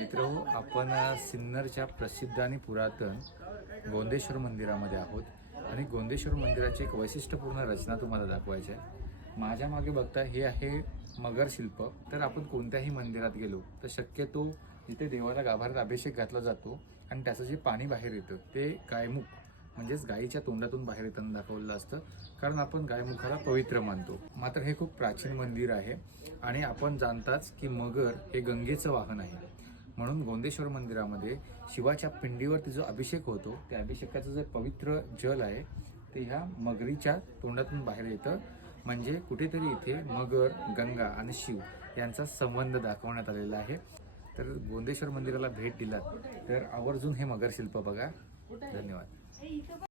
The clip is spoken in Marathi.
मित्र आपण सिन्नरच्या प्रसिद्ध आणि पुरातन गोंदेश्वर मंदिरामध्ये आहोत. आणि गोंदेश्वर मंदिराची एक वैशिष्ट्यपूर्ण रचना तुम्हाला दाखवायची आहे. माझ्या मागे बघता हे आहे मगर शिल्प. तर आपण कोणत्याही मंदिरात गेलो तर शक्यतो जिथे देवाला गाभाऱ्यात अभिषेक घातला जातो आणि त्याचं जे पाणी बाहेर येतं ते गायमुख म्हणजेच गायीच्या तोंडातून बाहेर येताना दाखवलेलं असतं. कारण आपण गायमुखाला पवित्र मानतो. मात्र हे खूप प्राचीन मंदिर आहे. आणि आपण जाणताच की मगर हे गंगेचं वाहन आहे. म्हणून गोंदेश्वर मंदिरामध्ये शिवाच्या पिंडीवरती जो अभिषेक होतो त्या अभिषेकाचं जे पवित्र जल आहे ते ह्या मगरीच्या तोंडातून बाहेर येतं. म्हणजे कुठेतरी इथे मगर गंगा आणि शिव यांचा संबंध दाखवण्यात आलेला आहे. तर गोंदेश्वर मंदिराला भेट दिलात तर आवर्जून हे मगर शिल्प बघा. धन्यवाद.